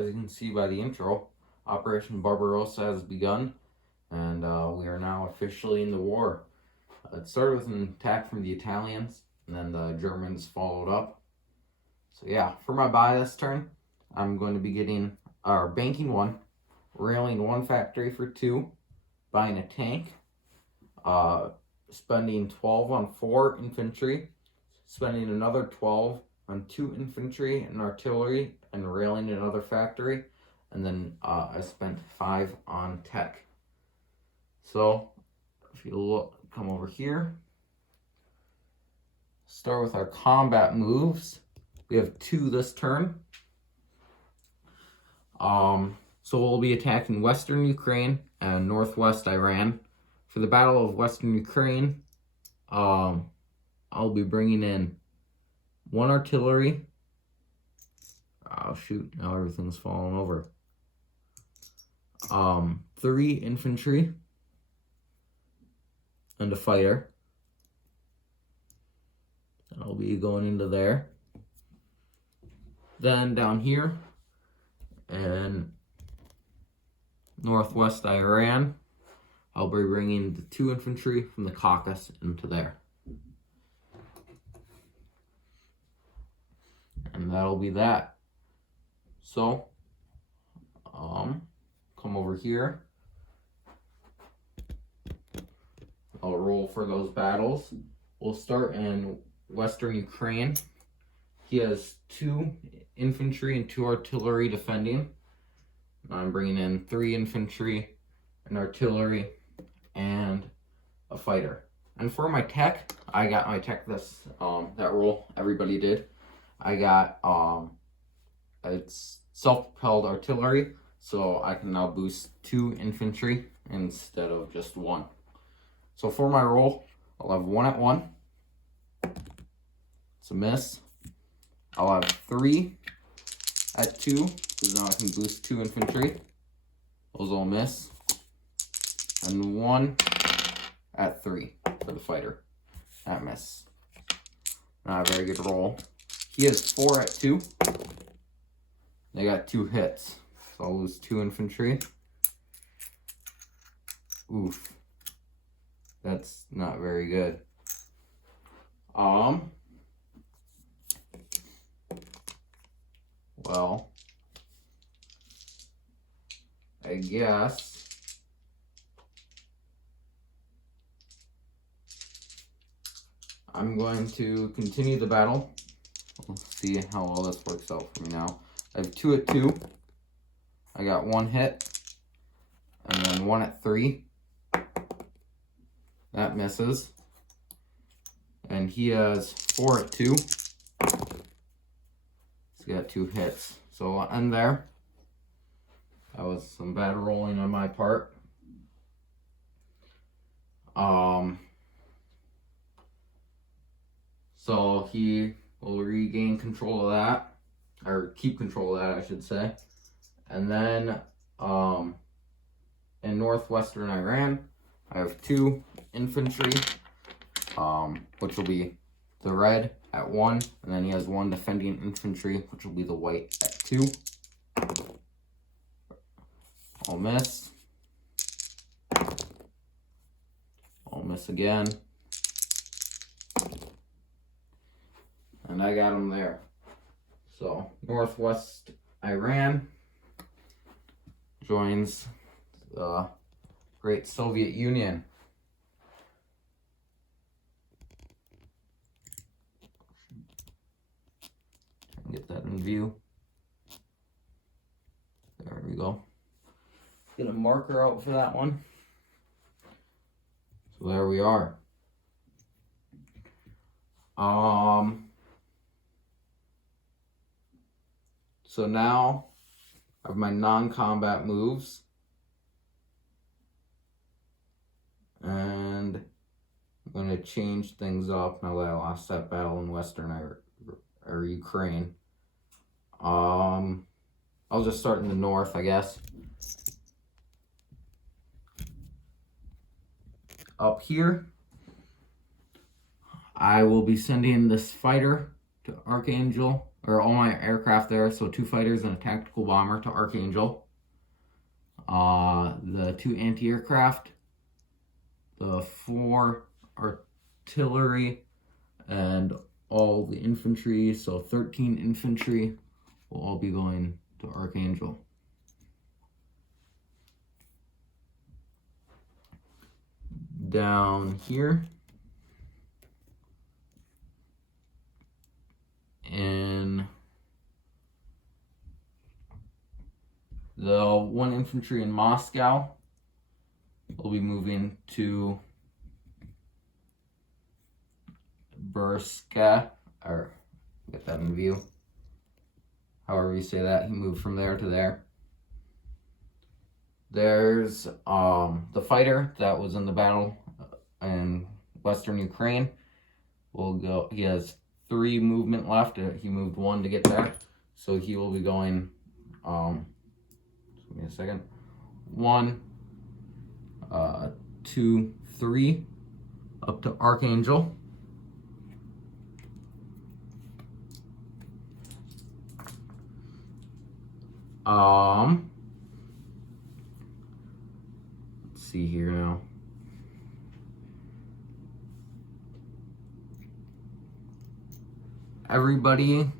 as you can see by the intro, Operation Barbarossa has begun, and we are now officially in the war. It started with an attack from the Italians, and then the Germans followed up. So yeah, for my buy this turn, I'm going to be getting banking 1, railing 1 factory for 2, buying a tank, spending 12 on 4 infantry, spending another 12 on 2 infantry and artillery, and railing another factory, and then I spent 5 on tech. So if you look, come over here, start with our combat moves. We have 2 this turn. So we'll be attacking Western Ukraine and Northwest Iran. For the Battle of Western Ukraine, I'll be bringing in 1 artillery. Oh shoot, now everything's falling over. 3 infantry and a fighter. I'll be going into there. Then down here in Northwest Iran, I'll be bringing the 2 infantry from the Caucasus into there. And that'll be that. So, come over here. I'll roll for those battles. We'll start in Western Ukraine. He has 2 infantry and 2 artillery defending. I'm bringing in 3 infantry, an artillery, and a fighter. And for my tech, I got my tech that roll everybody did. I got it's self-propelled artillery, so I can now boost 2 infantry instead of just 1. So for my roll, I'll have 1 at 1. It's a miss. I'll have 3 at 2, because now I can boost 2 infantry. Those all miss. And 1 at 3 for the fighter. That miss. Not a very good roll. He has 4 at 2. They got 2 hits. So I'll lose 2 infantry. Oof. That's not very good. Well, I guess I'm going to continue the battle. Let's see how well this works out for me now. I have 2 at 2. I got 1 hit. And then 1 at 3. That misses. And he has 4 at 2. He's got 2 hits. So I'll end there. That was some bad rolling on my part. So he will regain control of that, or keep control of that, I should say. And then in northwestern Iran, I have 2 infantry, which will be the red at 1, and then he has 1 defending infantry, which will be the white at 2. I'll miss. I'll miss again. And I got him there. So, Northwest Iran joins the Great Soviet Union. Get that in view. There we go. Get a marker out for that one. So there we are. So now I have my non-combat moves. And I'm going to change things up now that I lost that battle in Western or Ukraine. I'll just start in the north, I guess. Up here, I will be sending this fighter to Archangel or all my aircraft there. So 2 fighters and a tactical bomber to Archangel. The 2 anti-aircraft, the 4 artillery, and all the infantry. So 13 infantry will all be going to Archangel. Down here in the 1 infantry in Moscow will be moving to Burska, or get that in view. However you say that, he moved from there to there. There's the fighter that was in the battle in Western Ukraine. Will go. He has 3 movement left. He moved 1 to get there, so he will be going. Give me a second. 1, 2, 3, up to Archangel. Let's see here now. Everybody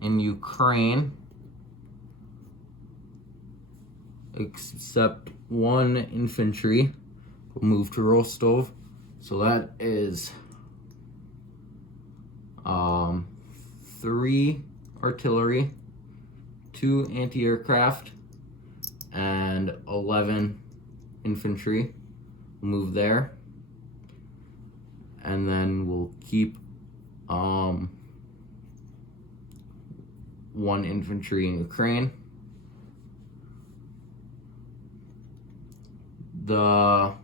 in Ukraine except 1 infantry will move to Rostov. So that is 3 artillery, 2 anti-aircraft, and 11 infantry will move there. And then we'll keep 1 infantry in Ukraine. The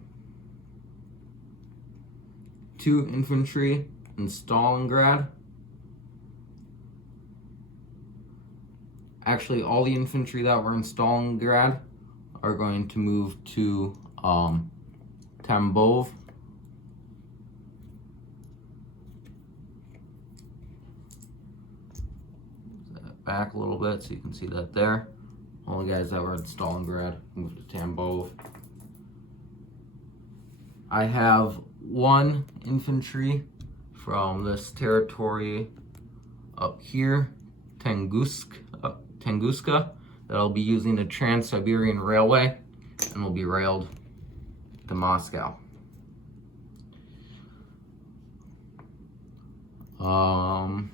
2 infantry in Stalingrad. Actually, all the infantry that were in Stalingrad are going to move to Tambov. Back a little bit so you can see that there. All the guys that were in Stalingrad moved to Tambov. I have 1 infantry from this territory up here, Tunguska, that I'll be using the Trans-Siberian Railway and will be railed to Moscow. What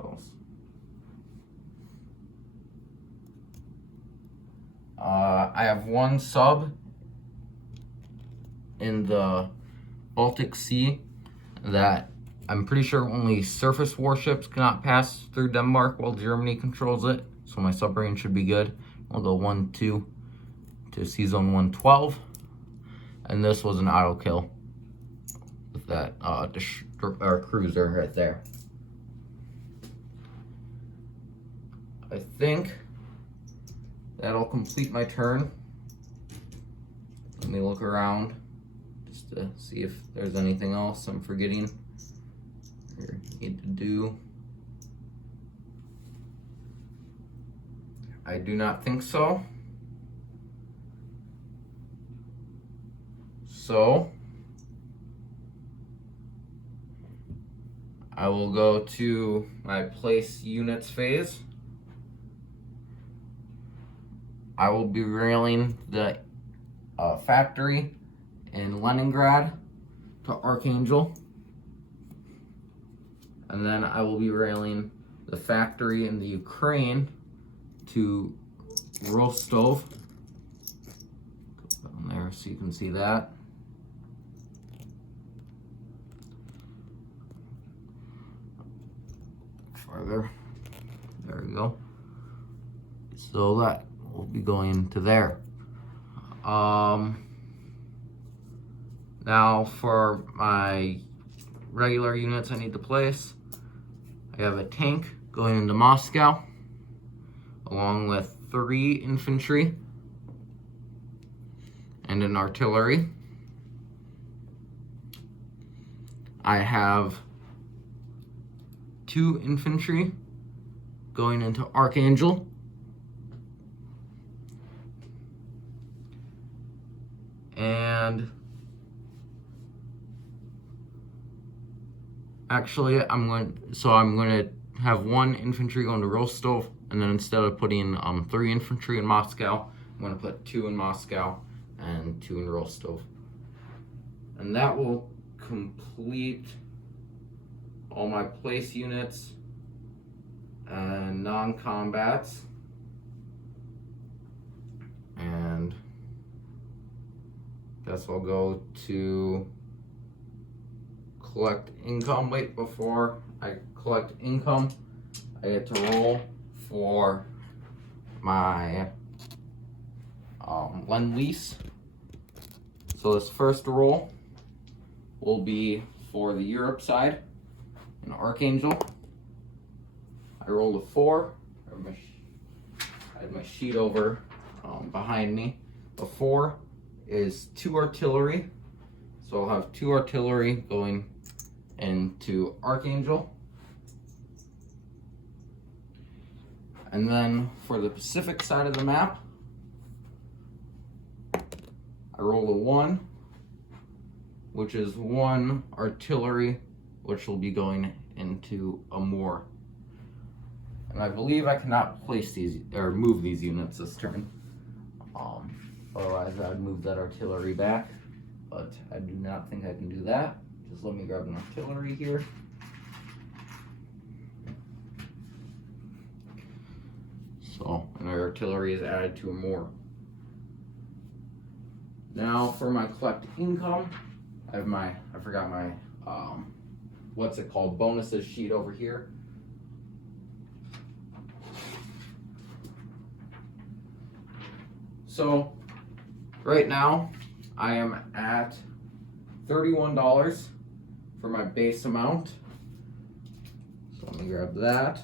else? I have 1 sub in the Baltic Sea that I'm pretty sure only surface warships cannot pass through Denmark while Germany controls it. So my submarine should be good. We'll go 1-2 to Sea Zone 112. And this was an auto kill with that cruiser right there. I think that'll complete my turn. Let me look around just to see if there's anything else I'm forgetting or need to do. I do not think so. So I will go to my place units phase. I will be railing the factory in Leningrad to Archangel. And then I will be railing the factory in the Ukraine to Rostov. Go down there so you can see that. Farther. There we go. So that will be going to there. Now for my regular units I need to place, I have a tank going into Moscow along with 3 infantry and an artillery. I have 2 infantry going into Archangel. And actually, I'm going to have 1 infantry going to Rostov, and then instead of putting 3 infantry in Moscow, I'm going to put 2 in Moscow and 2 in Rostov. And that will complete all my place units and non-combats. And guess I'll go to collect income. Wait, before I collect income, I get to roll for my Lend-Lease. So this first roll will be for the Europe side in Archangel. I rolled a 4. I had my sheet over behind me. A 4 is 2 artillery, so I'll have 2 artillery going into Archangel. And then for the Pacific side of the map, I roll a 1, which is 1 artillery, which will be going into Amur. And I believe I cannot place these or move these units this turn. Otherwise I'd move that artillery back, but I do not think I can do that. Just let me grab an artillery here. So, and our artillery is added to Amur. Now for my collect income, I have my, I forgot my, what's it called, bonuses sheet over here. So, right now, I am at $31 for my base amount. So let me grab that.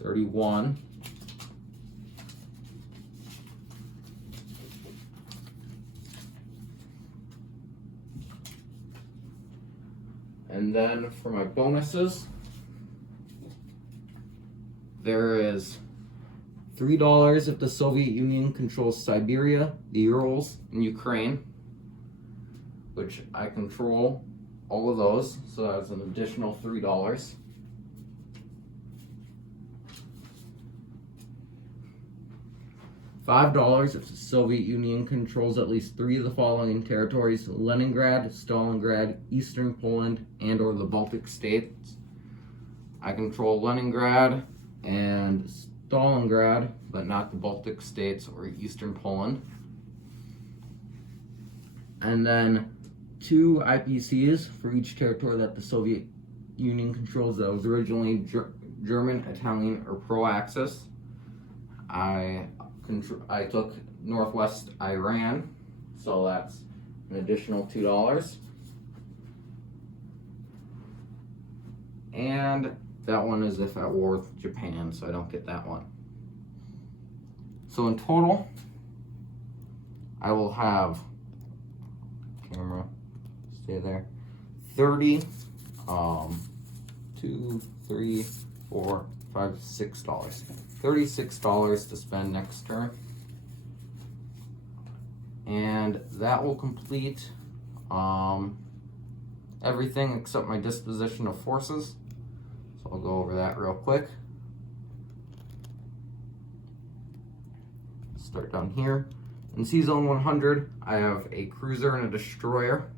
31. And then for my bonuses, there is $3 if the Soviet Union controls Siberia, the Urals, and Ukraine, which I control all of those, so that's an additional $3. $5 if the Soviet Union controls at least 3 of the following territories: Leningrad, Stalingrad, Eastern Poland, and or the Baltic states. I control Leningrad and Stalingrad, but not the Baltic states or Eastern Poland. And then 2 IPCs for each territory that the Soviet Union controls that was originally German, Italian, or pro-Axis. I took Northwest Iran, so that's an additional $2. And that one is if at war with Japan, so I don't get that one. So in total, I will have, camera, stay there, 30, 2, 3, 4, $5, $6. $36 to spend next turn. And that will complete everything except my disposition of forces. So I'll go over that real quick. Start down here. In C-Zone 100, I have a cruiser and a destroyer.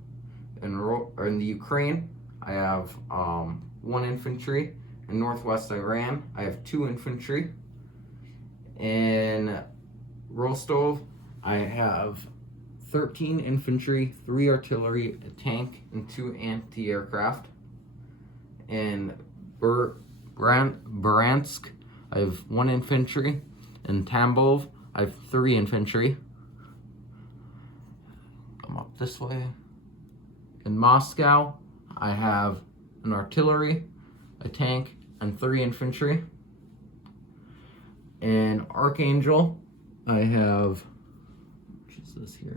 In the Ukraine, I have 1 infantry. In Northwest Iran, I have 2 infantry. In Rostov, I have 13 infantry, 3 artillery, a tank, and 2 anti-aircraft. In Bryansk, I have 1 infantry. In Tambov, I have 3 infantry. Come up this way. In Moscow, I have an artillery, a tank, and 3 infantry. In Archangel, I have, which is this here,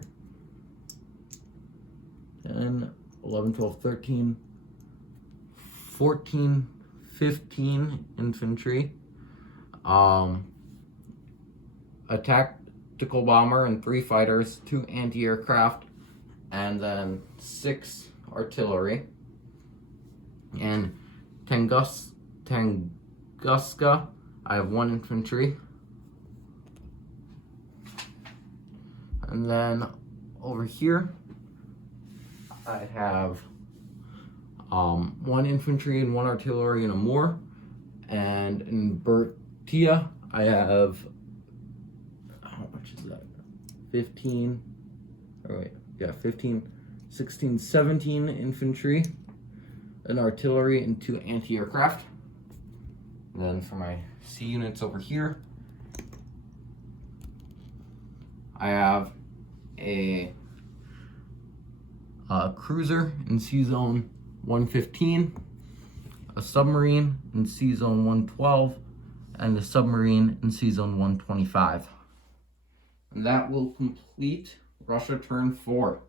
10, 11, 12, 13, 14, 15 infantry, a tactical bomber and 3 fighters, 2 anti-aircraft, and then 6 artillery. And Tunguska, I have 1 infantry. And then over here, I have 1 infantry and 1 artillery and a Moor. And in Bertia, I have, how much is that? 15, 16, 17 infantry, an artillery, and 2 anti-aircraft. And then for my C units over here, I have a cruiser in C Zone 115, a submarine in C Zone 112, and a submarine in C Zone 125. And that will complete Russia Turn 4.